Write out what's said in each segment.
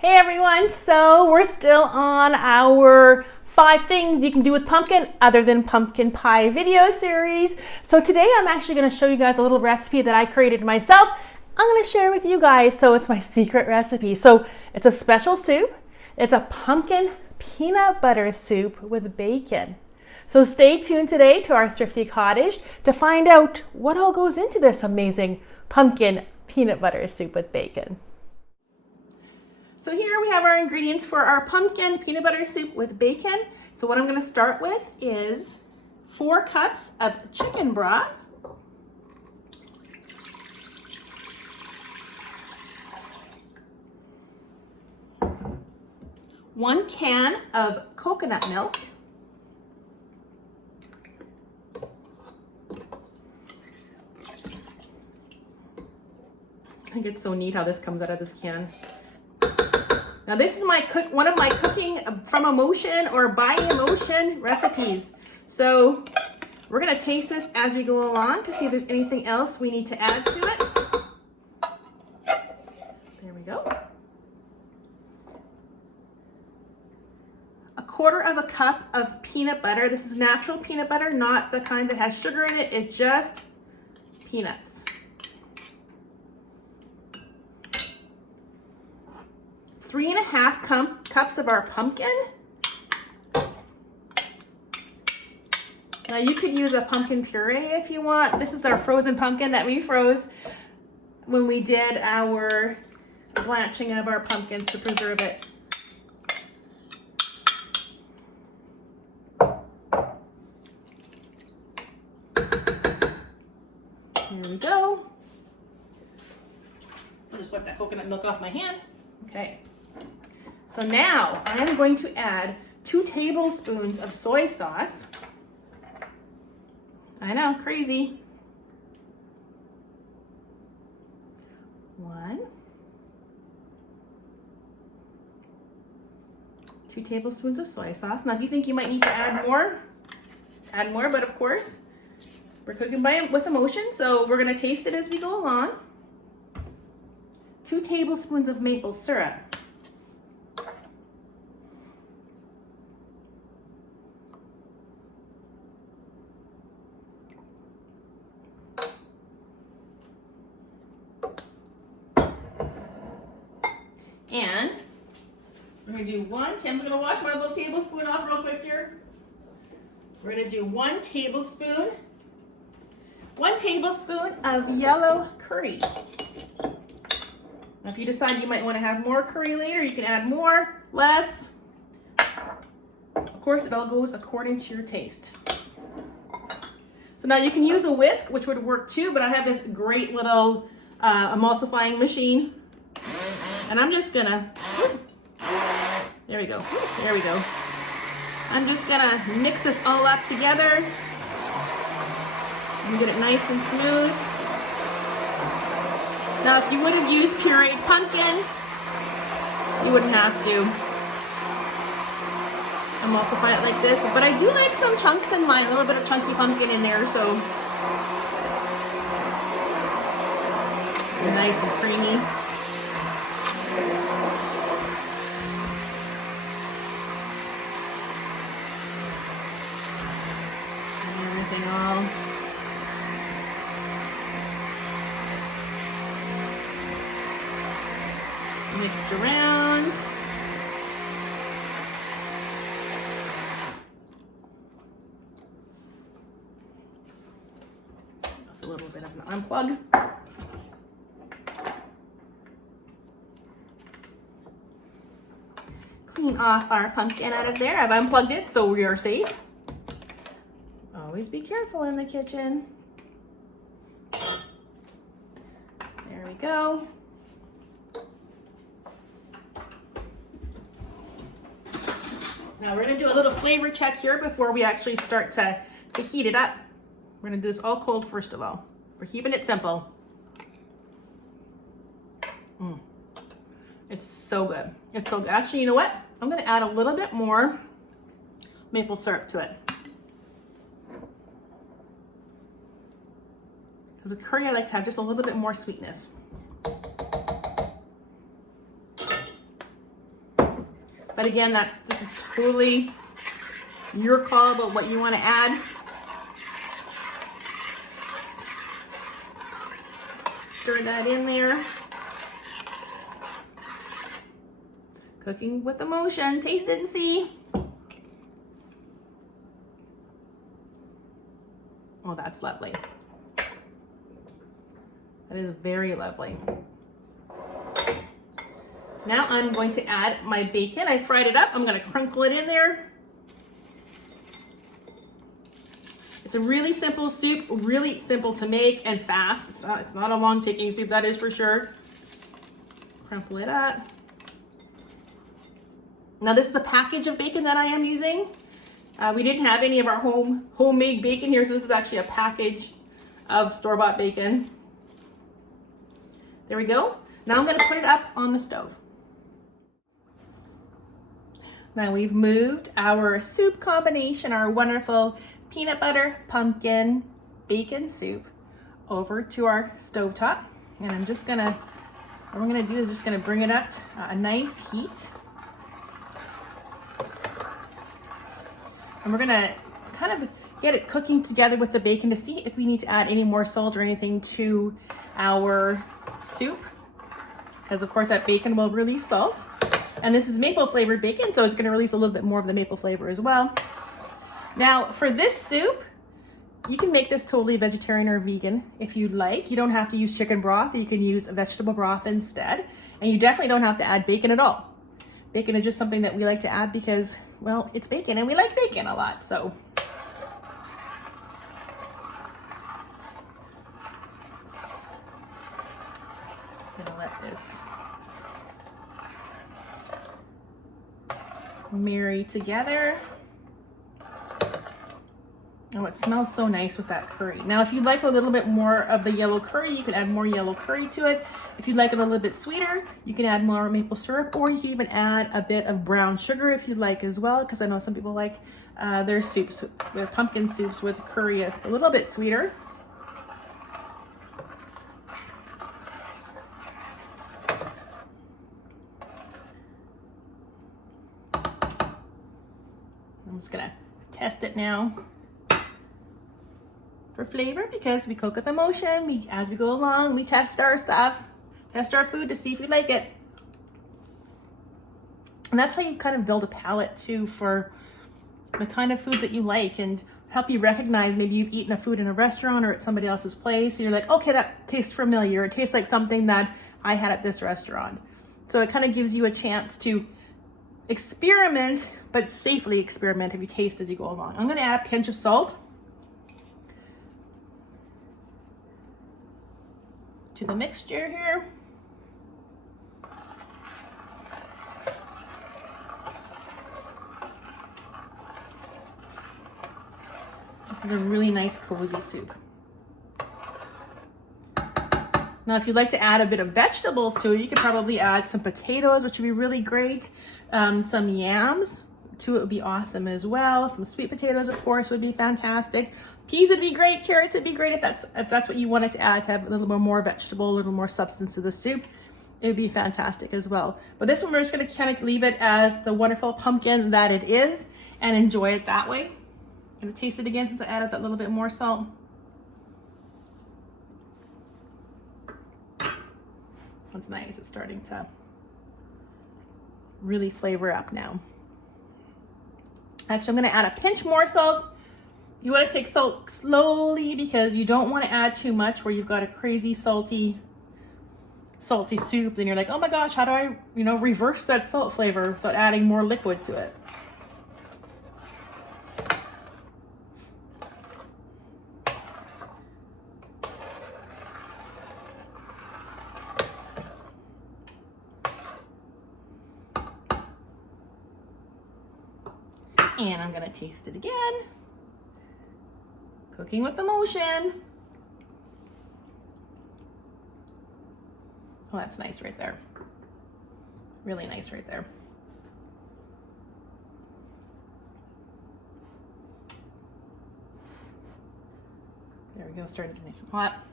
Hey everyone, so we're still on our 5 things you can do with pumpkin other than pumpkin pie video series. So today I'm actually going to show you guys a little recipe that I created myself. I'm going to share with you guys. So it's my secret recipe. So it's a special soup. It's a pumpkin peanut butter soup with bacon. So stay tuned today to our Thrifty Cottage to find out what all goes into this amazing pumpkin peanut butter soup with bacon. So here we have our ingredients for our pumpkin peanut butter soup with bacon. So what I'm going to start with is 4 cups of chicken broth, 1 can of coconut milk, I think it's so neat how this comes out of this can. Now this is one of my cooking from emotion or by emotion recipes. So we're gonna taste this as we go along to see if there's anything else we need to add to it. There we go. 1/4 cup of peanut butter. This is natural peanut butter, not the kind that has sugar in it. It's just peanuts. 3½ cups of our pumpkin. Now you could use a pumpkin puree if you want. This is our frozen pumpkin that we froze when we did our blanching of our pumpkins to preserve it. There we go. I'll just wipe that coconut milk off my hand. Okay. So now I'm going to add 2 tablespoons of soy sauce. I know, crazy. 1. 2 tablespoons of soy sauce. Now if you think you might need to add more, but of course, we're cooking with emotion, so we're gonna taste it as we go along. 2 tablespoons of maple syrup. And we're gonna do Tim's gonna wash my little tablespoon off real quick here. We're gonna do 1 tablespoon of yellow curry. Now if you decide you might want to have more curry later, you can add more, less. Of course, it all goes according to your taste. So now you can use a whisk, which would work too, but I have this great little emulsifying machine. And I'm just gonna, there we go. I'm just gonna mix this all up together and get it nice and smooth. Now if you would have used pureed pumpkin, you wouldn't have to emulsify it like this. But I do like some chunks in mine, a little bit of chunky pumpkin in there, so nice and creamy. And everything all mixed around. That's a little bit of an unplug. Clean off our pumpkin out of there. I've unplugged it so we are safe. Always be careful in the kitchen. There we go. Now we're gonna do a little flavor check here before we actually start to heat it up. We're gonna do this all cold first of all. We're keeping it simple. It's so good. It's so good. Actually, you know what? I'm gonna add a little bit more maple syrup to it. With curry, I like to have just a little bit more sweetness. But again, this is totally your call about what you want to add. Stir that in there. Cooking with emotion. Taste it and see. Oh, that's lovely. That is very lovely. Now I'm going to add my bacon. I fried it up. I'm going to crinkle it in there. It's a really simple soup, really simple to make and fast. It's not a long taking soup, that is for sure. Crumple it up. Now this is a package of bacon that I am using. We didn't have any of our homemade bacon here, so this is actually a package of store-bought bacon. There we go. Now I'm going to put it up on the stove. Now we've moved our soup combination, our wonderful peanut butter, pumpkin, bacon soup over to our stovetop. And I'm just gonna, what we're gonna do is just gonna bring it up to a nice heat. And we're gonna kind of get it cooking together with the bacon to see if we need to add any more salt or anything to our soup. Because of course that bacon will release salt. And this is maple flavored bacon, so it's gonna release a little bit more of the maple flavor as well. Now for this soup, you can make this totally vegetarian or vegan if you'd like. You don't have to use chicken broth, you can use a vegetable broth instead. And you definitely don't have to add bacon at all. Bacon is just something that we like to add because, well, it's bacon and we like bacon a lot, so. I'm gonna let this marry together. Oh, it smells so nice with that curry. Now, if you'd like a little bit more of the yellow curry, you can add more yellow curry to it. If you'd like it a little bit sweeter, you can add more maple syrup, or you can even add a bit of brown sugar if you'd like as well, because I know some people like their soups, their pumpkin soups with curry a little bit sweeter. I'm just gonna test it now for flavor, because we cook with emotion. As we go along, we test our stuff, test our food to see if we like it. And that's how you kind of build a palate too for the kind of foods that you like, and help you recognize maybe you've eaten a food in a restaurant or at somebody else's place. And you're like, okay, that tastes familiar. It tastes like something that I had at this restaurant. So it kind of gives you a chance to experiment, but safely experiment if you taste as you go along. I'm going to add a pinch of salt to the mixture here. This is a really nice cozy soup. Now, if you'd like to add a bit of vegetables to it, you could probably add some potatoes, which would be really great. Some yams to it would be awesome as well. Some sweet potatoes, of course, would be fantastic. Peas would be great. Carrots would be great if that's what you wanted to add, to have a little bit more vegetable, a little more substance to the soup. It would be fantastic as well. But this one, we're just going to kind of leave it as the wonderful pumpkin that it is and enjoy it that way. I'm going to taste it again since I added that little bit more salt. That's nice. It's starting to really flavor up now. Actually, I'm going to add a pinch more salt. You want to take salt slowly because you don't want to add too much where you've got a crazy salty soup. Then you're like, oh my gosh, how do I, reverse that salt flavor without adding more liquid to it? And I'm gonna taste it again. Cooking with emotion. Oh, that's nice right there. Really nice right there. There we go, starting to get nice and hot.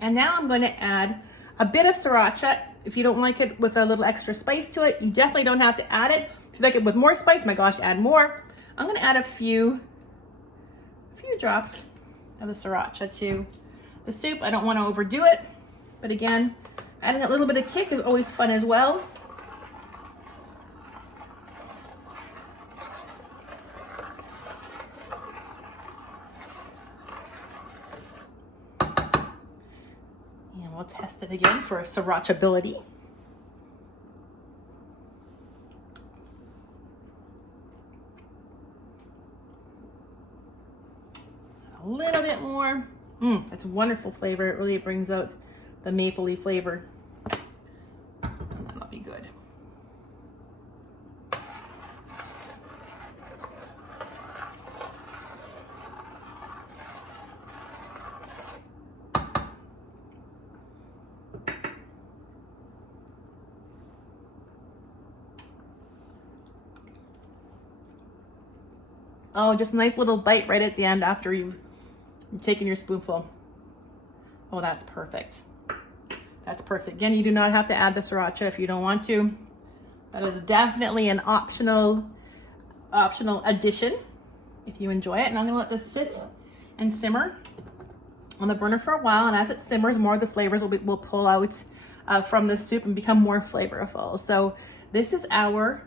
And now I'm going to add a bit of sriracha. If you don't like it with a little extra spice to it, you definitely don't have to add it. If you like it with more spice, my gosh, add more. I'm gonna add a few drops of the sriracha to the soup. I don't want to overdo it, but again, adding a little bit of kick is always fun as well. And we'll test it again for sriracha-ability. A little bit more. It's a wonderful flavor. It really brings out the mapley flavor. And that'll be good. Oh, just a nice little bite right at the end after you've taken your spoonful. Oh, that's perfect. That's perfect. Again, you do not have to add the sriracha if you don't want to. That is definitely an optional addition if you enjoy it. And I'm gonna let this sit and simmer on the burner for a while. And as it simmers, more of the flavors will pull out from the soup and become more flavorful. So this is our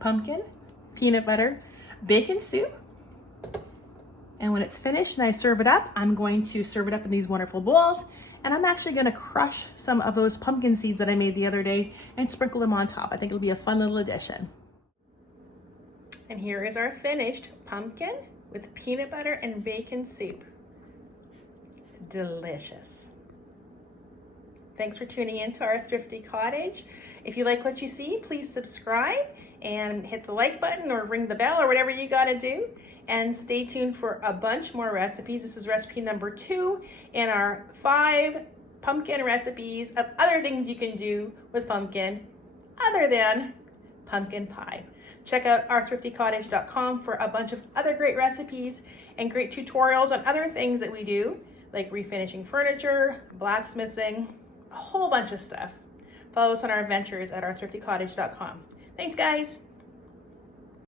pumpkin peanut butter bacon soup. And when it's finished and I serve it up, I'm going to serve it up in these wonderful bowls. And I'm actually gonna crush some of those pumpkin seeds that I made the other day and sprinkle them on top. I think it'll be a fun little addition. And here is our finished pumpkin with peanut butter and bacon soup. Delicious. Thanks for tuning in to our Thrifty Cottage. If you like what you see, please subscribe and hit the like button or ring the bell or whatever you gotta do. And stay tuned for a bunch more recipes. This is recipe number 2 in our 5 pumpkin recipes of other things you can do with pumpkin other than pumpkin pie. Check out ourthriftycottage.com for a bunch of other great recipes and great tutorials on other things that we do, like refinishing furniture, blacksmithing, a whole bunch of stuff. Follow us on our adventures at ourthriftycottage.com. Thanks, guys.